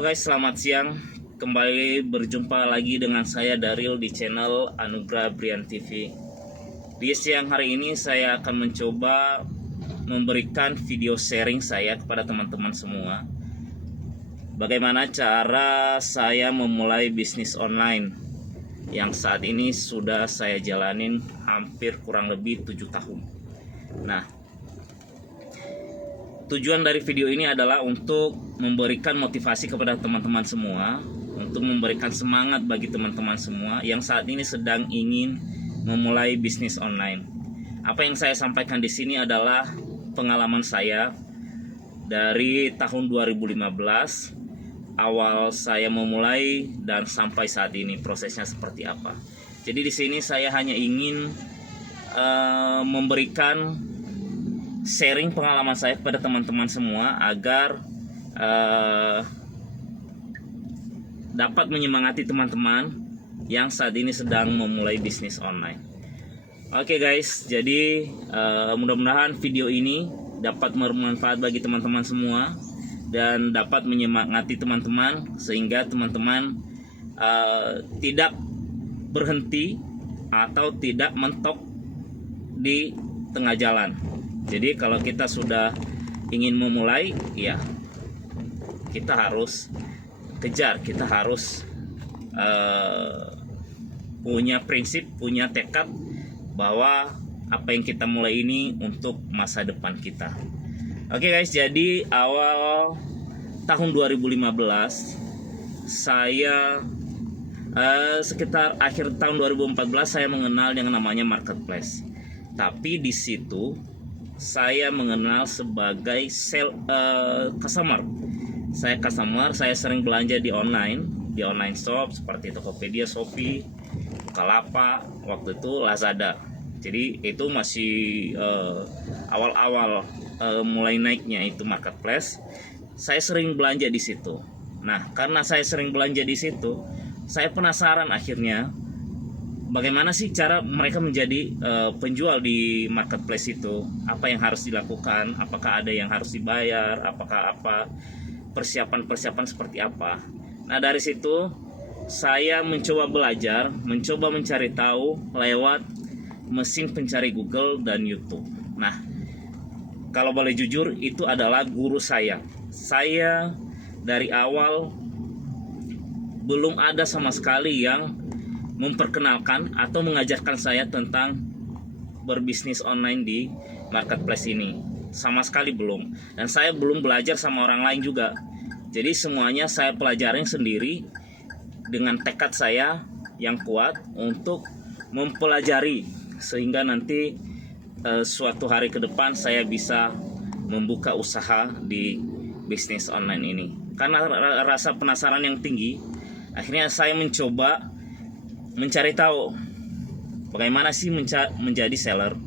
Halo guys, selamat siang. Kembali berjumpa lagi dengan saya Daryl di channel Anugrah Brian TV. Di siang hari ini saya akan mencoba memberikan video sharing saya kepada teman-teman semua. Bagaimana cara saya memulai bisnis online yang saat ini sudah saya jalanin hampir kurang lebih 7 tahun. Nah, tujuan dari video ini adalah untuk memberikan motivasi kepada teman-teman semua, untuk memberikan semangat bagi teman-teman semua yang saat ini sedang ingin memulai bisnis online. Apa yang saya sampaikan di sini adalah pengalaman saya dari tahun 2015, awal saya memulai dan sampai saat ini prosesnya seperti apa. Jadi di sini saya hanya ingin memberikan sharing pengalaman saya kepada teman-teman semua agar dapat menyemangati teman-teman yang saat ini sedang memulai bisnis online. Oke guys, jadi mudah-mudahan video ini dapat bermanfaat bagi teman-teman semua dan dapat menyemangati teman-teman sehingga teman-teman tidak berhenti atau tidak mentok di tengah jalan. Jadi kalau kita sudah ingin memulai, ya kita harus kejar, kita harus punya prinsip, punya tekad bahwa apa yang kita mulai ini untuk masa depan kita. Oke guys, jadi awal tahun 2015 saya sekitar akhir tahun 2014 saya mengenal yang namanya marketplace. Tapi di situ saya mengenal sebagai customer. Saya sering belanja di online shop seperti Tokopedia, Shopee, Bukalapak, waktu itu Lazada. Jadi itu masih awal-awal mulai naiknya itu marketplace. Saya sering belanja di situ. Nah, karena saya sering belanja di situ, saya penasaran akhirnya bagaimana sih cara mereka menjadi penjual di marketplace itu? Apa yang harus dilakukan? Apakah ada yang harus dibayar? Apakah persiapan-persiapan seperti apa? Nah, dari situ saya mencoba belajar, mencoba mencari tahu lewat mesin pencari Google dan YouTube. Nah, kalau boleh jujur, itu adalah guru saya. Saya dari awal belum ada sama sekali yang memperkenalkan atau mengajarkan saya tentang berbisnis online di marketplace ini. Sama sekali belum. Dan saya belum belajar sama orang lain juga. Jadi semuanya saya pelajarin sendiri dengan tekad saya yang kuat untuk mempelajari sehingga nanti suatu hari ke depan saya bisa membuka usaha di bisnis online ini. Karena rasa penasaran yang tinggi, akhirnya saya mencoba mencari tahu bagaimana sih menjadi seller.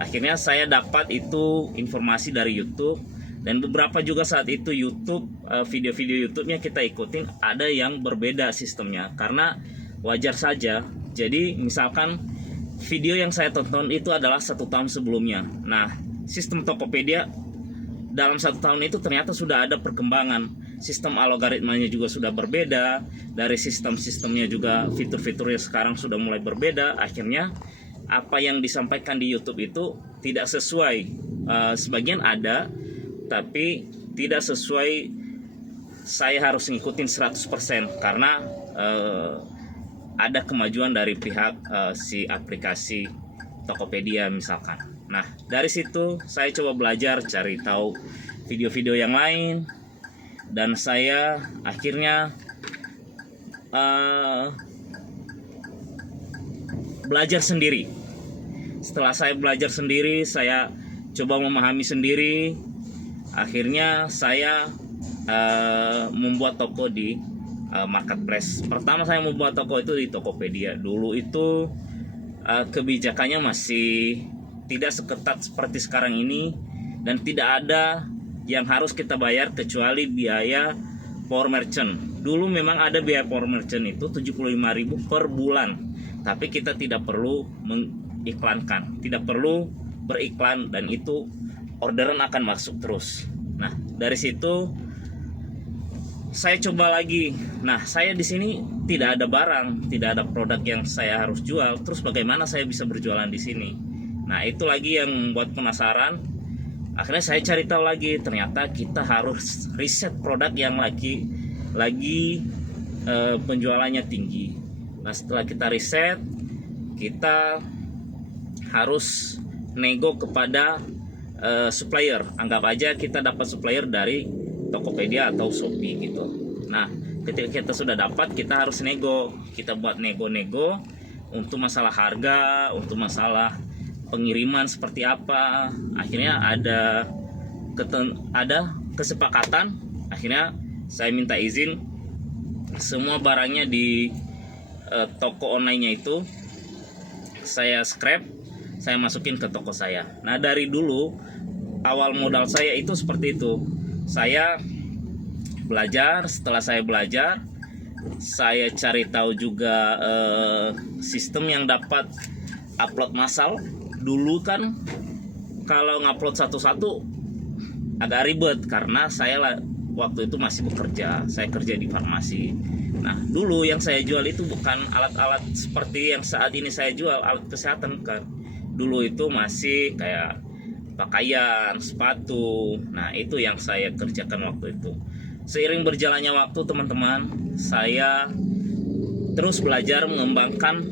Akhirnya saya dapat itu informasi dari YouTube, dan beberapa juga saat itu YouTube, video-video YouTube-nya kita ikutin ada yang berbeda sistemnya, karena wajar saja. Jadi misalkan video yang saya tonton itu adalah 1 tahun sebelumnya. Nah, sistem Tokopedia dalam 1 tahun itu ternyata sudah ada perkembangan. Sistem algoritmanya juga sudah berbeda. Dari sistem-sistemnya juga fitur-fiturnya sekarang sudah mulai berbeda. Akhirnya apa yang disampaikan di YouTube itu tidak sesuai. Sebagian ada, tapi tidak sesuai. Saya harus ngikutin 100% karena ada kemajuan dari pihak si aplikasi Tokopedia misalkan. Nah, dari situ saya coba belajar, cari tahu video-video yang lain, dan saya akhirnya belajar sendiri. Setelah saya belajar sendiri, saya coba memahami sendiri. Akhirnya saya membuat toko di marketplace. Pertama saya membuat toko itu di Tokopedia. Dulu itu kebijakannya masih tidak seketat seperti sekarang ini, dan tidak ada yang harus kita bayar kecuali biaya power merchant. Dulu memang ada biaya power merchant itu 75.000 per bulan, tapi kita tidak perlu mengiklankan, tidak perlu beriklan, dan itu orderan akan masuk terus. Nah, dari situ saya coba lagi. Nah, saya di sini tidak ada barang, tidak ada produk yang saya harus jual. Terus bagaimana saya bisa berjualan di sini? Nah, itu lagi yang membuat penasaran. Akhirnya saya cari tahu lagi, ternyata kita harus riset produk yang lagi penjualannya tinggi. Nah, setelah kita riset, kita harus nego kepada supplier. Anggap aja kita dapat supplier dari Tokopedia atau Shopee gitu. Nah, ketika kita sudah dapat, kita harus nego. Kita buat nego-nego untuk masalah harga, untuk masalah pengiriman seperti apa. Akhirnya ada kesepakatan. Akhirnya saya minta izin semua barangnya di toko online-nya itu saya scrap, saya masukin ke toko saya. Nah, dari dulu awal modal saya itu seperti itu. Saya belajar, setelah saya belajar, saya cari tahu juga sistem yang dapat upload massal. Dulu kan kalau ngupload satu-satu agak ribet karena saya waktu itu masih bekerja, saya kerja di farmasi. Nah, dulu yang saya jual itu bukan alat-alat seperti yang saat ini saya jual, alat kesehatan kan. Dulu itu masih kayak pakaian, sepatu. Nah, itu yang saya kerjakan waktu itu. Seiring berjalannya waktu, teman-teman, saya terus belajar mengembangkan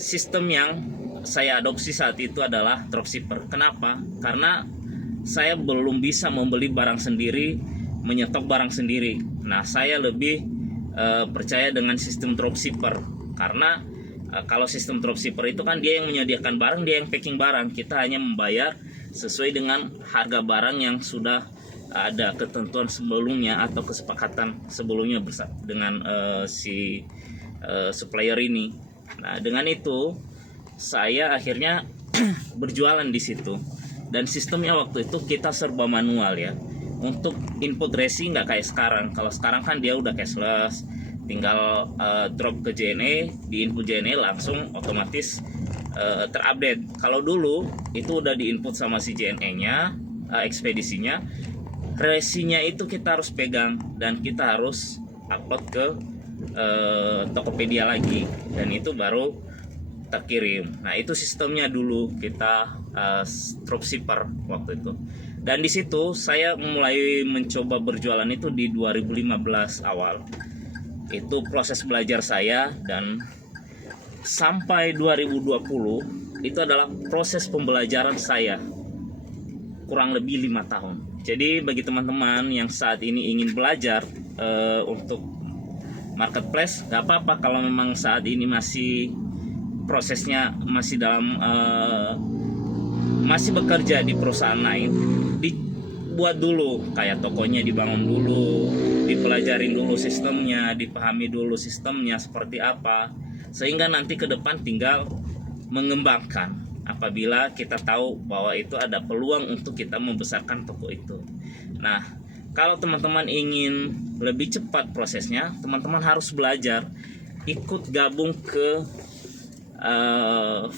sistem yang saya adopsi saat itu adalah dropshipper. Kenapa? Karena saya belum bisa membeli barang sendiri, menyetok barang sendiri. Nah, saya lebih percaya dengan sistem dropshipper karena kalau sistem dropshipper itu kan dia yang menyediakan barang, dia yang packing barang, kita hanya membayar sesuai dengan harga barang yang sudah ada ketentuan sebelumnya atau kesepakatan sebelumnya dengan si supplier ini. Nah, dengan itu saya akhirnya berjualan di situ. Dan sistemnya waktu itu kita serba manual ya. Untuk input resi nggak kayak sekarang. Kalau sekarang kan dia udah cashless, tinggal drop ke JNE, di input JNE langsung otomatis terupdate. Kalau dulu itu udah diinput sama si JNE-nya, ekspedisinya, resinya itu kita harus pegang dan kita harus upload ke Tokopedia lagi dan itu baru terkirim. Nah, itu sistemnya dulu kita dropshipper waktu itu. Dan di situ saya mulai mencoba berjualan itu di 2015 awal. Itu proses belajar saya dan sampai 2020 itu adalah proses pembelajaran saya kurang lebih 5 tahun. Jadi bagi teman-teman yang saat ini ingin belajar untuk marketplace, gak apa-apa kalau memang saat ini masih prosesnya masih dalam masih bekerja di perusahaan lain, dibuat dulu kayak tokonya, dibangun dulu, dipelajarin dulu sistemnya, dipahami dulu sistemnya seperti apa, sehingga nanti ke depan tinggal mengembangkan apabila kita tahu bahwa itu ada peluang untuk kita membesarkan toko itu. Nah, kalau teman-teman ingin lebih cepat prosesnya, teman-teman harus belajar, ikut gabung ke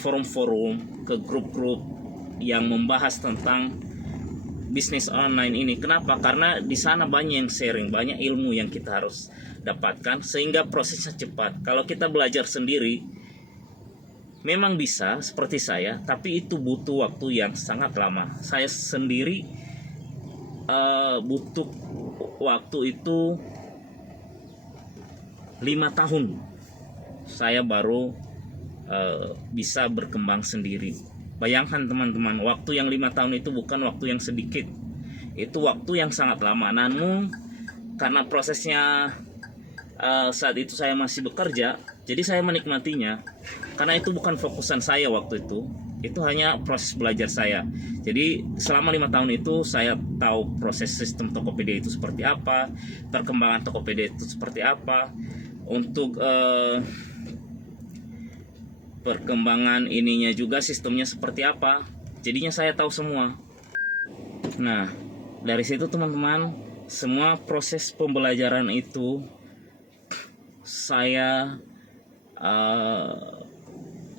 forum-forum, ke grup-grup yang membahas tentang bisnis online ini. Kenapa? Karena di sana banyak yang sharing, banyak ilmu yang kita harus dapatkan sehingga prosesnya cepat. Kalau kita belajar sendiri, memang bisa seperti saya, tapi itu butuh waktu yang sangat lama. Saya sendiri butuh waktu itu 5 tahun. Saya baru bisa berkembang sendiri. Bayangkan teman-teman, waktu yang 5 tahun itu bukan waktu yang sedikit. Itu waktu yang sangat lama. Namun karena prosesnya saat itu saya masih bekerja, jadi saya menikmatinya. Karena itu bukan fokusan saya waktu itu. Itu hanya proses belajar saya. Jadi selama 5 tahun itu saya tahu proses sistem Tokopedia itu seperti apa, perkembangan Tokopedia itu seperti apa, untuk perkembangan ininya juga sistemnya seperti apa. Jadinya saya tahu semua. Nah, dari situ teman-teman, semua proses pembelajaran itu saya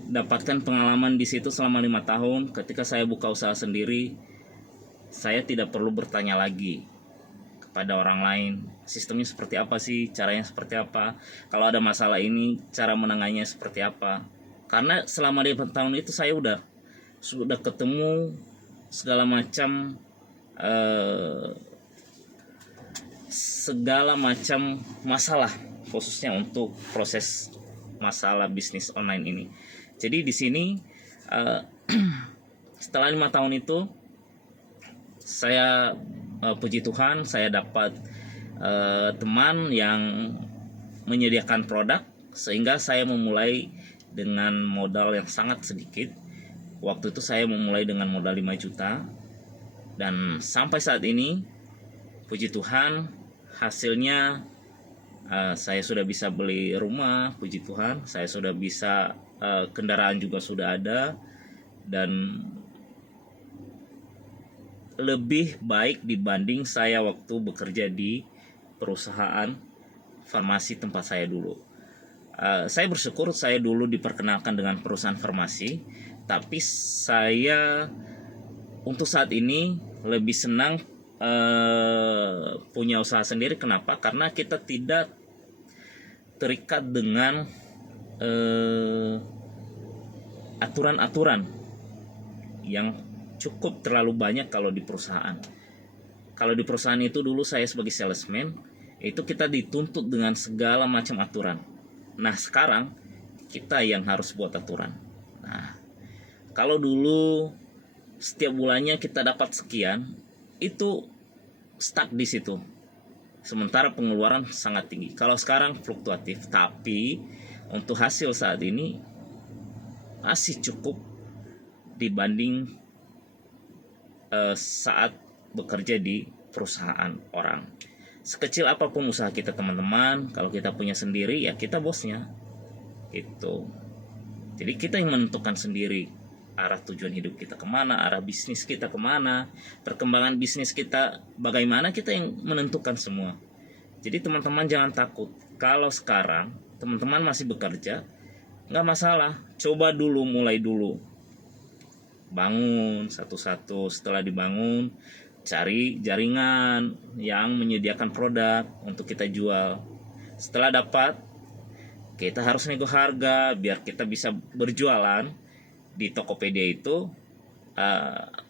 dapatkan pengalaman di situ selama 5 tahun. Ketika saya buka usaha sendiri, saya tidak perlu bertanya lagi pada orang lain. Sistemnya seperti apa sih, caranya seperti apa, kalau ada masalah ini cara menangani seperti apa. Karena selama 2 tahun itu saya sudah ketemu segala macam masalah, khususnya untuk proses masalah bisnis online ini. Jadi di sini setelah 5 tahun itu saya puji Tuhan saya dapat teman yang menyediakan produk, sehingga saya memulai dengan modal yang sangat sedikit. Waktu itu saya memulai dengan modal 5 juta, dan sampai saat ini puji Tuhan hasilnya saya sudah bisa beli rumah, puji Tuhan saya sudah bisa, kendaraan juga sudah ada, dan lebih baik dibanding saya waktu bekerja di perusahaan farmasi tempat saya dulu. Saya bersyukur saya dulu diperkenalkan dengan perusahaan farmasi, tapi saya untuk saat ini lebih senang punya usaha sendiri. Kenapa? Karena kita tidak terikat dengan aturan-aturan yang cukup terlalu banyak kalau di perusahaan. Kalau di perusahaan itu dulu saya sebagai salesman, itu kita dituntut dengan segala macam aturan. Nah sekarang kita yang harus buat aturan. Nah kalau dulu setiap bulannya kita dapat sekian, itu stuck di situ. Sementara pengeluaran sangat tinggi. Kalau sekarang fluktuatif, tapi untuk hasil saat ini masih cukup dibanding saat bekerja di perusahaan orang. Sekecil apapun usaha kita teman-teman, kalau kita punya sendiri ya kita bosnya gitu. Jadi kita yang menentukan sendiri arah tujuan hidup kita kemana, arah bisnis kita kemana, perkembangan bisnis kita bagaimana, kita yang menentukan semua. Jadi teman-teman jangan takut. Kalau sekarang teman-teman masih bekerja, nggak masalah, coba dulu, mulai dulu, bangun satu-satu. Setelah dibangun, cari jaringan yang menyediakan produk untuk kita jual. Setelah dapat, kita harus nego harga biar kita bisa berjualan di Tokopedia itu.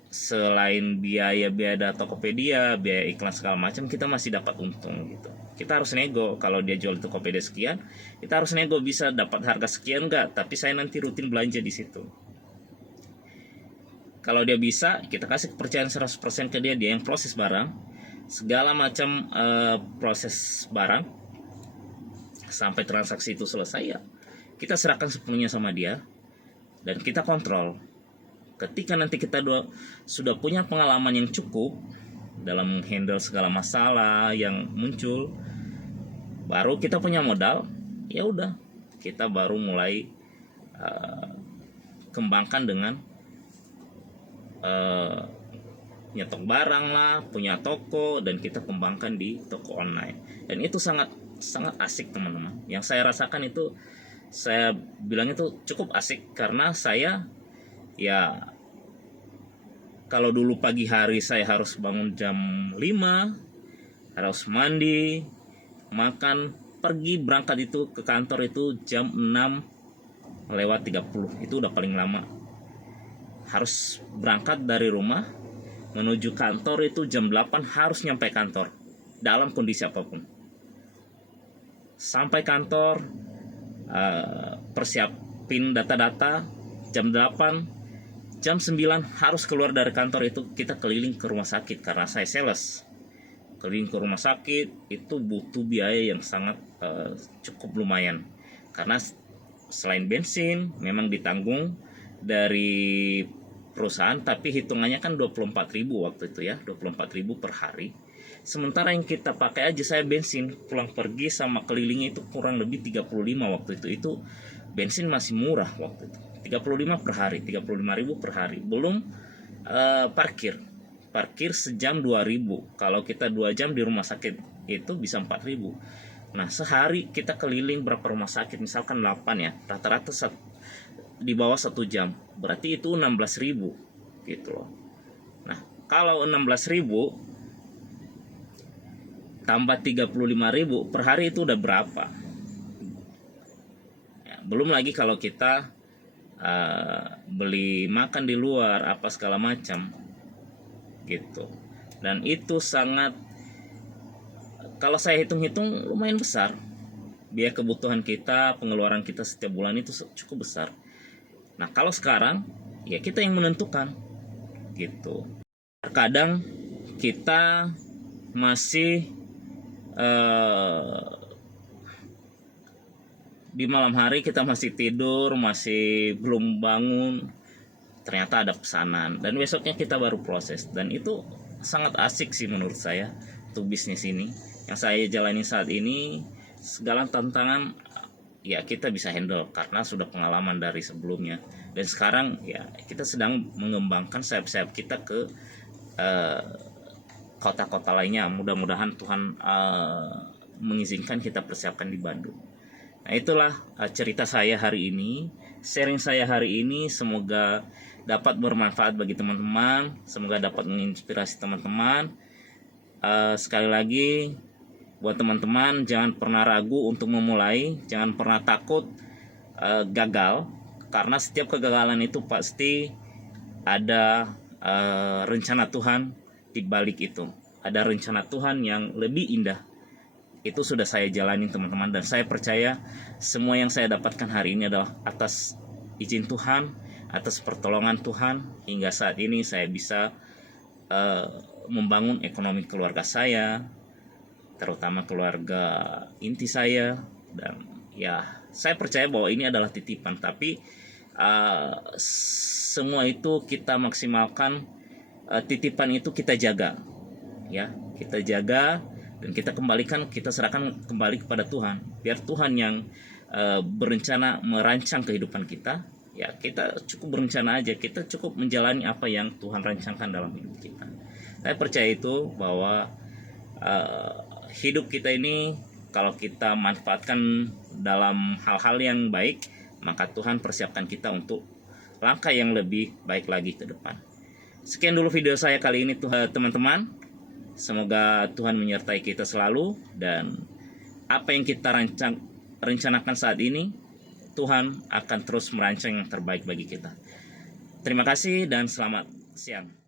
Selain biaya Tokopedia, biaya iklan segala macam, kita masih dapat untung gitu. Kita harus nego. Kalau dia jual di Tokopedia sekian, kita harus nego, bisa dapat harga sekian enggak, tapi saya nanti rutin belanja di situ. Kalau dia bisa, kita kasih kepercayaan 100% ke dia yang proses barang, segala macam proses barang sampai transaksi itu selesai, ya kita serahkan sepenuhnya sama dia dan kita kontrol. Ketika nanti kita sudah punya pengalaman yang cukup dalam handle segala masalah yang muncul, baru kita punya modal, ya udah kita baru mulai kembangkan dengan nyetok barang lah, punya toko, dan kita kembangkan di toko online. Dan itu sangat asik teman-teman. Yang saya rasakan itu, saya bilang itu cukup asik karena saya, ya kalau dulu pagi hari saya harus bangun jam 5, harus mandi, makan, pergi berangkat itu ke kantor itu jam 6:30, itu udah paling lama. Harus berangkat dari rumah menuju kantor itu jam 8, harus nyampe kantor dalam kondisi apapun. Sampai kantor, persiapin data-data, jam 8, jam 9 harus keluar dari kantor itu kita keliling ke rumah sakit karena saya sales. Keliling ke rumah sakit itu butuh biaya yang sangat cukup lumayan, karena selain bensin memang ditanggung dari perusahaan, tapi hitungannya kan 24.000 waktu itu ya, 24.000 per hari. Sementara yang kita pakai aja, saya bensin pulang pergi sama kelilingnya itu kurang lebih 35 waktu itu. Itu bensin masih murah waktu itu, 35 per hari, 35.000 per hari. Belum parkir sejam 2.000. Kalau kita 2 jam di rumah sakit itu bisa 4.000. Nah sehari kita keliling berapa rumah sakit, misalkan 8 ya, rata-rata di bawah 1 jam, berarti itu 16.000 gitu loh. Nah kalau 16.000 tambah 35.000 per hari itu udah berapa ya, belum lagi kalau kita beli makan di luar apa segala macam gitu. Dan itu sangat, kalau saya hitung-hitung lumayan besar. Biaya kebutuhan kita, pengeluaran kita setiap bulan itu cukup besar. Nah kalau sekarang ya kita yang menentukan gitu. Terkadang kita masih di malam hari kita masih tidur, masih belum bangun, ternyata ada pesanan dan besoknya kita baru proses. Dan itu sangat asik sih menurut saya untuk bisnis ini yang saya jalani saat ini. Segala tantangan ya kita bisa handle karena sudah pengalaman dari sebelumnya, dan sekarang ya kita sedang mengembangkan sayap-sayap kita ke kota-kota lainnya. Mudah-mudahan Tuhan mengizinkan kita persiapkan di Bandung. Nah itulah cerita saya hari ini, sharing saya hari ini. Semoga dapat bermanfaat bagi teman-teman, semoga dapat menginspirasi teman-teman. Sekali lagi buat teman-teman, jangan pernah ragu untuk memulai, jangan pernah takut gagal, karena setiap kegagalan itu pasti ada rencana Tuhan di balik itu. Ada rencana Tuhan yang lebih indah. Itu sudah saya jalani teman-teman, dan saya percaya semua yang saya dapatkan hari ini adalah atas izin Tuhan, atas pertolongan Tuhan. Hingga saat ini saya bisa membangun ekonomi keluarga saya, terutama keluarga inti saya. Dan ya saya percaya bahwa ini adalah titipan, tapi semua itu kita maksimalkan. Titipan itu kita jaga ya, kita jaga dan kita kembalikan, kita serahkan kembali kepada Tuhan, biar Tuhan yang berencana merancang kehidupan kita. Ya kita cukup berencana aja, kita cukup menjalani apa yang Tuhan rancangkan dalam hidup kita. Saya percaya itu bahwa hidup kita ini kalau kita manfaatkan dalam hal-hal yang baik, maka Tuhan persiapkan kita untuk langkah yang lebih baik lagi ke depan. Sekian dulu video saya kali ini teman-teman. Semoga Tuhan menyertai kita selalu, dan apa yang kita rencanakan saat ini, Tuhan akan terus merancang yang terbaik bagi kita. Terima kasih dan selamat siang.